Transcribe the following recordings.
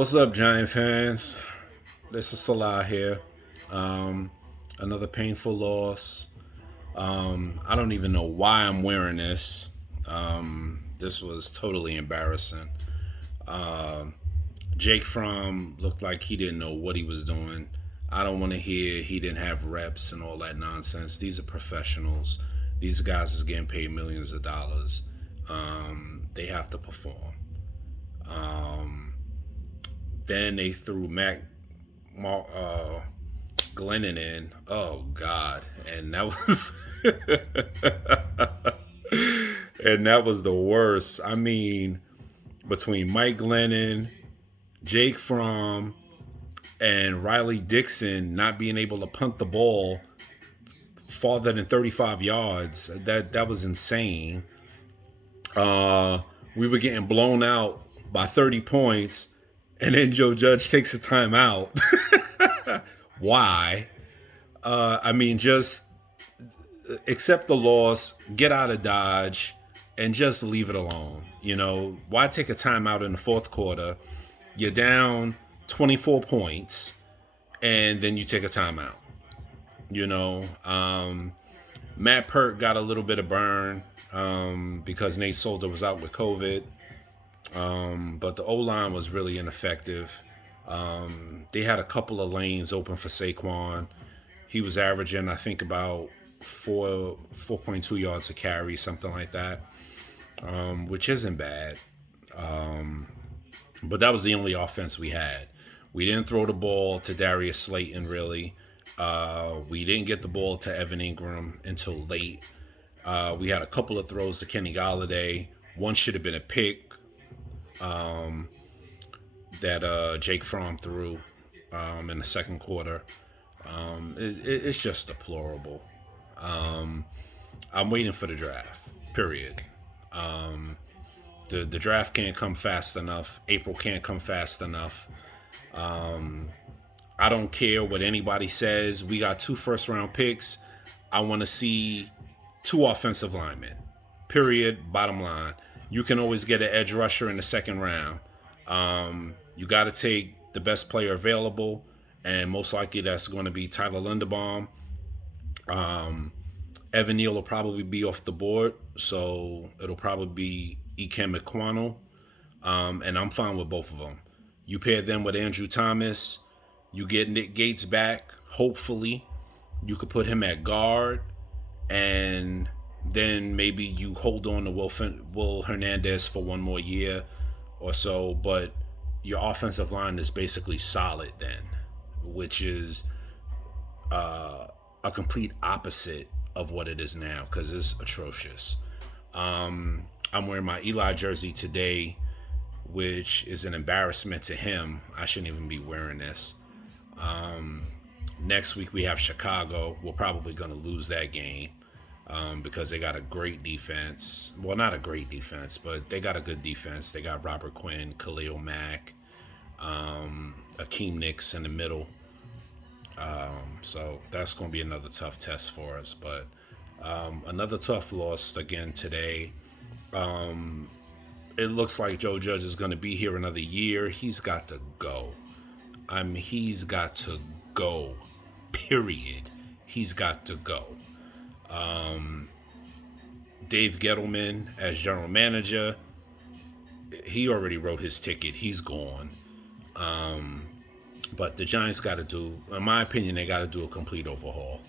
What's up, Giant fans? This is Salah here. Um, Another painful loss. I don't even know why I'm wearing this. This was totally embarrassing. Jake Fromm looked like he didn't know what he was doing. I don't want to hear he didn't have reps and all that nonsense. These are professionals. These guys is getting paid millions of dollars. They have to perform. Um, then they threw Glennon in. Oh God, and that was and that was the worst. I mean, between Mike Glennon, Jake Fromm, and Riley Dixon not being able to punt the ball farther than 35 yards, that was insane. We were getting blown out by 30 points, and then Joe Judge takes a timeout. Why? I mean, just accept the loss, get out of Dodge, and just leave it alone. Why take a timeout in the fourth quarter? You're down 24 points, and then you take a timeout. You know, Matt Pert got a little bit of burn because Nate Solder was out with COVID, but the O line was really ineffective. They had a couple of lanes open for Saquon. He was averaging, I think, about 4.2 yards a carry, something like that, which isn't bad. But that was the only offense we had. We didn't throw the ball to Darius Slayton, really. We didn't get the ball to Evan Ingram until late. We had a couple of throws to Kenny Galladay. One should have been a pick that Jake Fromm threw in the second quarter. It's just deplorable. I'm waiting for the draft, period. The draft can't come fast enough. April can't come fast enough. I don't care what anybody says. We got 2 first round picks. I want to see 2 offensive linemen. Period. Bottom line. You can always get an edge rusher in the second round. You got to take the best player available, and most likely that's going to be Tyler Linderbaum. Evan Neal will probably be off the board, so it'll probably be Ikem Ekwonu, and I'm fine with both of them. You pair them with Andrew Thomas. You get Nick Gates back. Hopefully, you could put him at guard, and then maybe you hold on to Will Hernandez for one more year or so. But your offensive line is basically solid then, which is a complete opposite of what it is now because it's atrocious. I'm wearing my Eli jersey today, which is an embarrassment to him. I shouldn't even be wearing this. Next week we have Chicago. We're probably going to lose that game because they got a great defense. Well, not a great defense, but they got a good defense. They got Robert Quinn, Khalil Mack, Akeem Nicks in the middle. So that's going to be another tough test for us. But another tough loss again today. It looks like Joe Judge is going to be here another year. He's got to go. He's got to go. Period. He's got to go. Dave Gettleman as general manager, he already wrote his ticket. He's gone. But the Giants got to do, in my opinion, they got to do a complete overhaul.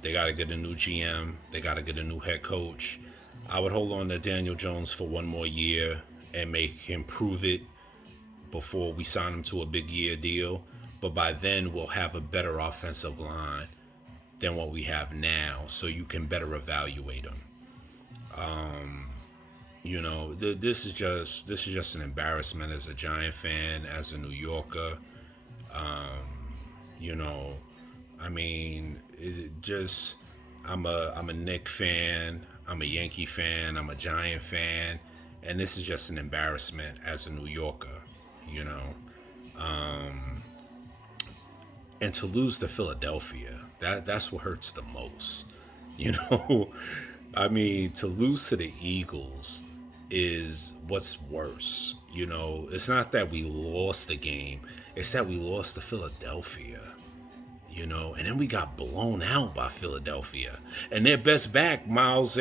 They got to get a new GM. They got to get a new head coach. I would hold on to Daniel Jones for one more year and make him prove it before we sign him to a big year deal. But by then, we'll have a better offensive line than what we have now, so you can better evaluate him. This is just an embarrassment as a Giant fan, as a New Yorker. You know, I mean, I'm a Knick fan, I'm a Yankee fan, I'm a Giant fan, and this is just an embarrassment as a New Yorker. You know, and to lose to Philadelphia, that's what hurts the most. You know, I mean, to lose to the Eagles is what's worse. You know, it's not that we lost the game, it's that we lost to Philadelphia. You know, and then we got blown out by Philadelphia. And their best back, Miles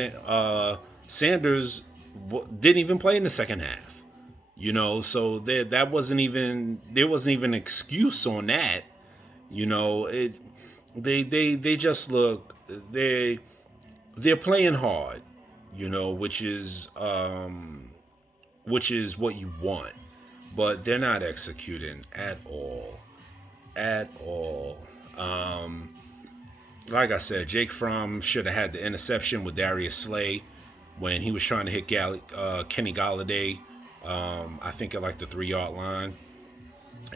Sanders, didn't even play in the second half. You know, so that wasn't even there wasn't even an excuse on that. You know, they just look they're playing hard. You know, which is what you want, but they're not executing at all, at all. Like I said, Jake Fromm should have had the interception with Darius Slay when he was trying to hit Kenny Galladay. I think at like the 3 yard line,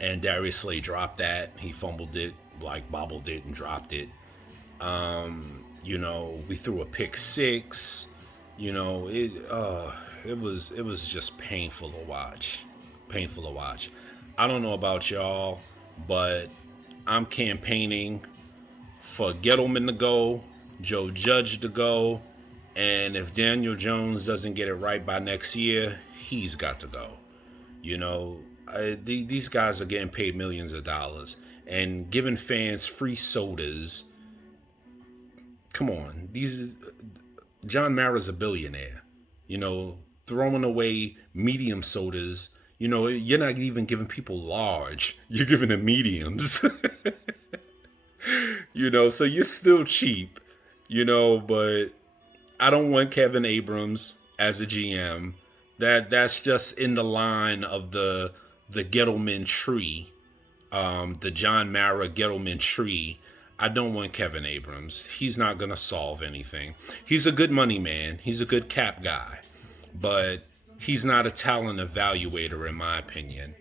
and Darius Slay dropped that. He fumbled it, like bobbled it, and dropped it. You know, we threw a pick six. You know, it was just painful to watch. Painful to watch. I don't know about y'all, but I'm campaigning for Gettleman to go, Joe Judge to go, and if Daniel Jones doesn't get it right by next year, he's got to go. You know, these guys are getting paid millions of dollars and giving fans free sodas. Come on, John Mara's a billionaire. You know, throwing away medium sodas. You know, you're not even giving people large. You're giving them mediums. You know, so you're still cheap. You know, but I don't want Kevin Abrams as a GM. That's just in the line of the Gettleman tree, the John Mara Gettleman tree. I don't want Kevin Abrams. He's not gonna solve anything. He's a good money man. He's a good cap guy, but he's not a talent evaluator in my opinion.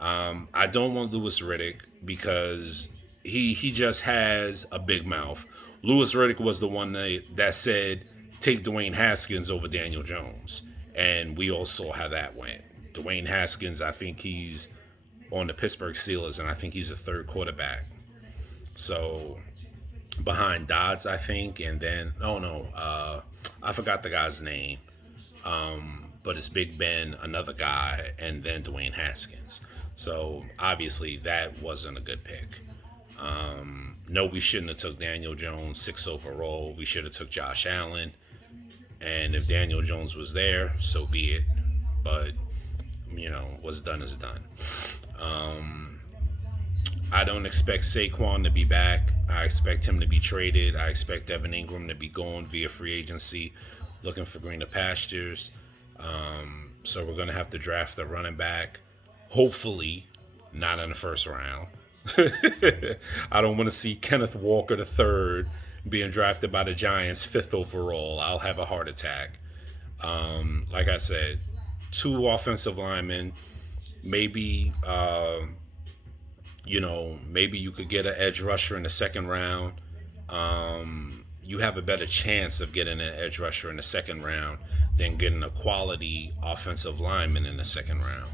I don't want Louis Riddick because he just has a big mouth. Louis Riddick was the one that said take Dwayne Haskins over Daniel Jones, and we all saw how that went. Dwayne Haskins, I think he's on the Pittsburgh Steelers, and I think he's a third quarterback. So behind Dodds, I think, and then I forgot the guy's name, but it's Big Ben, another guy, and then Dwayne Haskins. So obviously that wasn't a good pick. No, we shouldn't have took Daniel Jones 6 overall. We should have took Josh Allen. And if Daniel Jones was there, so be it. But, you know, what's done is done. I don't expect Saquon to be back. I expect him to be traded. I expect Evan Ingram to be going via free agency, looking for greener pastures. So we're going to have to draft a running back. Hopefully, not in the first round. I don't want to see Kenneth Walker III being drafted by the Giants 5th overall. I'll have a heart attack. Like I said, 2 offensive linemen, maybe maybe you could get an edge rusher in the second round. You have a better chance of getting an edge rusher in the second round than getting a quality offensive lineman in the second round.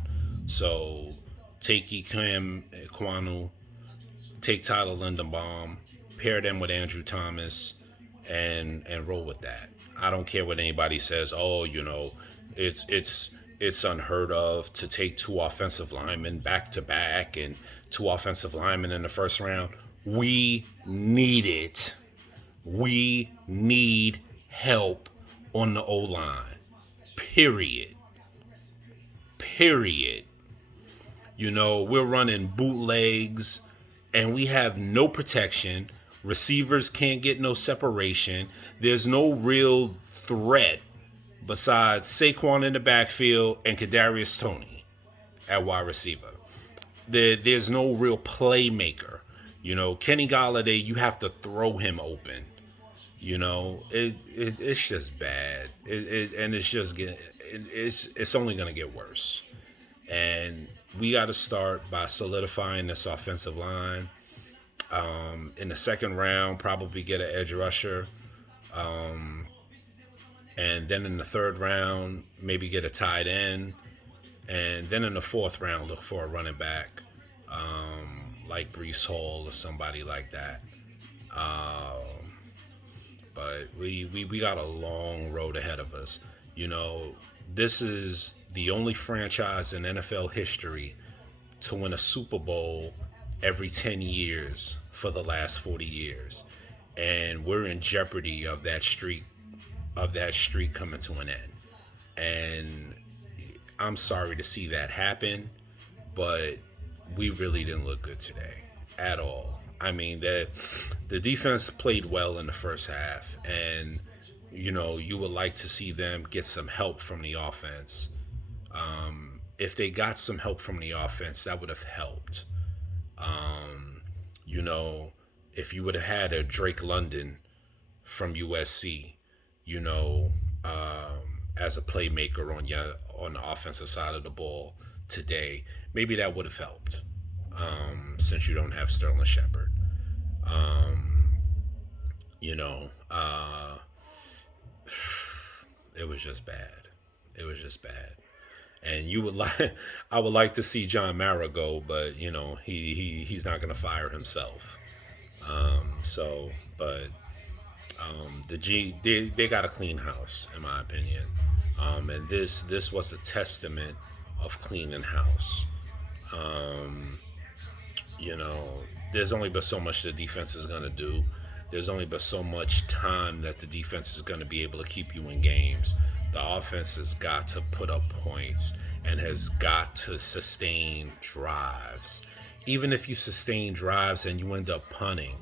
So take Ikem Ekwonu, take Tyler Linderbaum, pair them with Andrew Thomas, and roll with that. I don't care what anybody says. Oh, you know, it's unheard of to take 2 offensive linemen back to back and 2 offensive linemen in the first round. We need it. We need help on the O-line. Period. Period. You know, we're running bootlegs and we have no protection. Receivers can't get no separation. There's no real threat besides Saquon in the backfield and Kadarius Toney at wide receiver. There's no real playmaker. You know, Kenny Galladay, you have to throw him open. You know, it's just bad. And it's just it's only gonna get worse. And we got to start by solidifying this offensive line. In the second round, probably get an edge rusher. And then in the third round, maybe get a tight end. And then in the fourth round, look for a running back, like Breece Hall or somebody like that. But we got a long road ahead of us. You know, This is the only franchise in NFL history to win a Super Bowl every 10 years for the last 40 years. And we're in jeopardy of that streak coming to an end. And I'm sorry to see that happen, but we really didn't look good today at all. I mean, the defense played well in the first half, and you would like to see them get some help from the offense. If they got some help from the offense, that would have helped. Um, you know, if you would have had a Drake London from USC, you know, as a playmaker on the offensive side of the ball today, maybe that would have helped. Since you don't have Sterling Shepard, um, you know, it was just bad. It was just bad. And you would like, I would like to see John Mara go, but he's not going to fire himself. So, but the they got a clean house in my opinion, and this was a testament of cleaning house. Um, you know, there's only but so much the defense is going to do. There's only but so much time that the defense is going to be able to keep you in games. The offense has got to put up points and has got to sustain drives. Even if you sustain drives and you end up punting,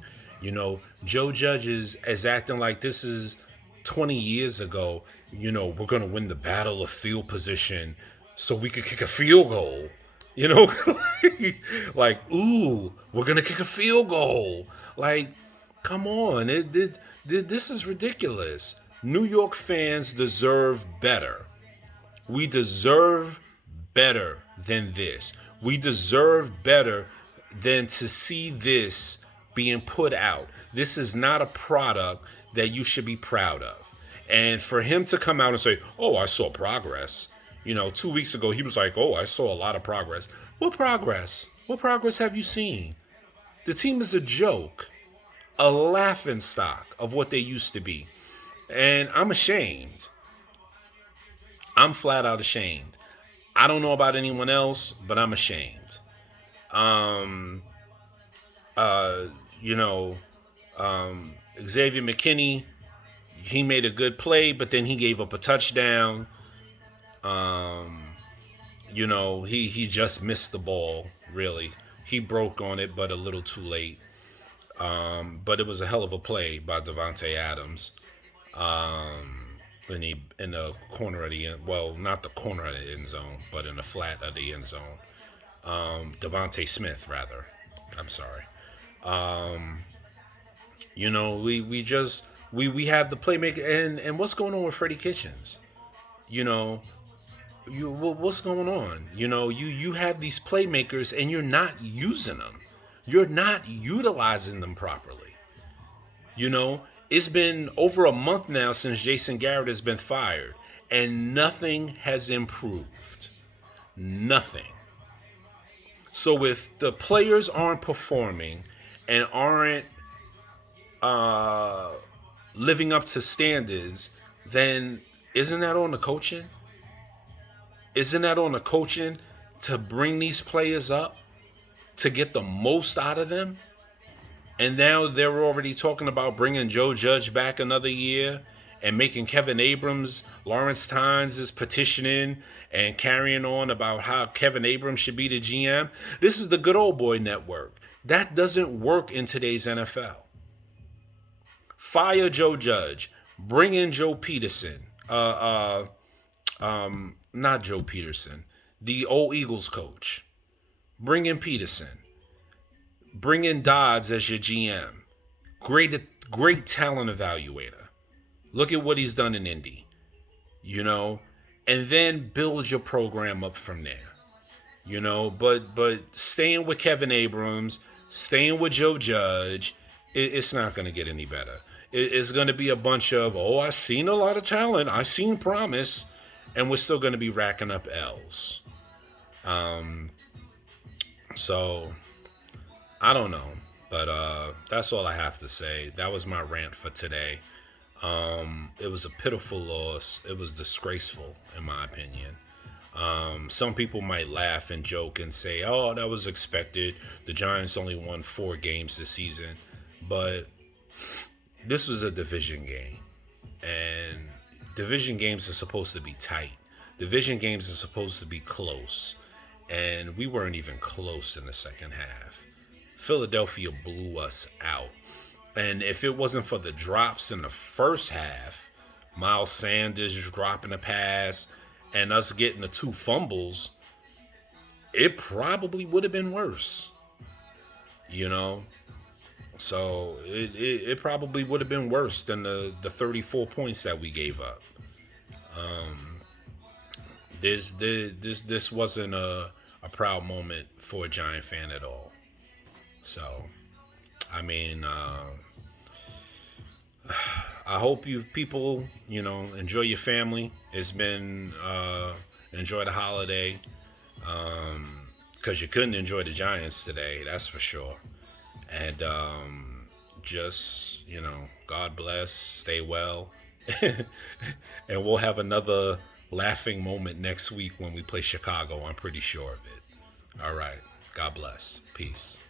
Joe Judge is acting like this is 20 years ago. We're going to win the battle of field position so we could kick a field goal. You know, like, ooh, we're going to kick a field goal. Like, come on. This is ridiculous. New York fans deserve better. We deserve better than this. We deserve better than to see this being put out. This is not a product that you should be proud of. And for him to come out and say, oh, I saw progress. 2 weeks ago, he was like, oh, I saw a lot of progress. What progress? What progress have you seen? The team is a joke, a laughing stock of what they used to be. And I'm ashamed. I'm flat out ashamed. I don't know about anyone else, but I'm ashamed. Um, uh, you know, Xavier McKinney, he made a good play, but then he gave up a touchdown. Um, he just missed the ball, really. He broke on it, but a little too late. But it was a hell of a play by Devontae Adams. In the corner of the end, well, not the corner of the end zone, but in the flat of the end zone. Devontae Smith, rather. I'm sorry. Um, we just we have the playmaker, and what's going on with Freddie Kitchens? You know, what's going on? You have these playmakers and you're not using them. You're not utilizing them properly. You know, it's been over a month now since Jason Garrett has been fired, and nothing has improved. Nothing. So if the players aren't performing and aren't uh, living up to standards, then isn't that on the coaching? Isn't that on the coaching to bring these players up to get the most out of them? And now they're already talking about bringing Joe Judge back another year and making Kevin Abrams, Lawrence Tynes is petitioning and carrying on about how Kevin Abrams should be the GM. This is the good old boy network. That doesn't work in today's NFL. Fire Joe Judge. Bring in Joe Peterson. Not Joe Peterson. The old Eagles coach. Bring in Peterson. Bring in Dodds as your GM. Great talent evaluator. Look at what he's done in Indy. And then build your program up from there. But staying with Kevin Abrams, staying with Joe Judge, it's not going to get any better. It's going to be a bunch of, oh, I seen a lot of talent, I seen promise, and we're still going to be racking up L's. So I don't know, but that's all I have to say. That was my rant for today. It was a pitiful loss. It was disgraceful, in my opinion. Some people might laugh and joke and say, "Oh, that was expected. The Giants only won 4 games this season," but this was a division game, and division games are supposed to be tight. Division games are supposed to be close, and we weren't even close in the second half. Philadelphia blew us out. And if it wasn't for the drops in the first half, Miles Sanders dropping a pass and us getting the 2 fumbles, it probably would have been worse, you know? So it probably would have been worse than the 34 points that we gave up. This wasn't a proud moment for a Giant fan at all. So, I mean, I hope you people, enjoy your family. It's been enjoy the holiday, because you couldn't enjoy the Giants today. That's for sure. And just God bless. Stay well, and we'll have another laughing moment next week when we play Chicago. I'm pretty sure of it. All right. God bless. Peace.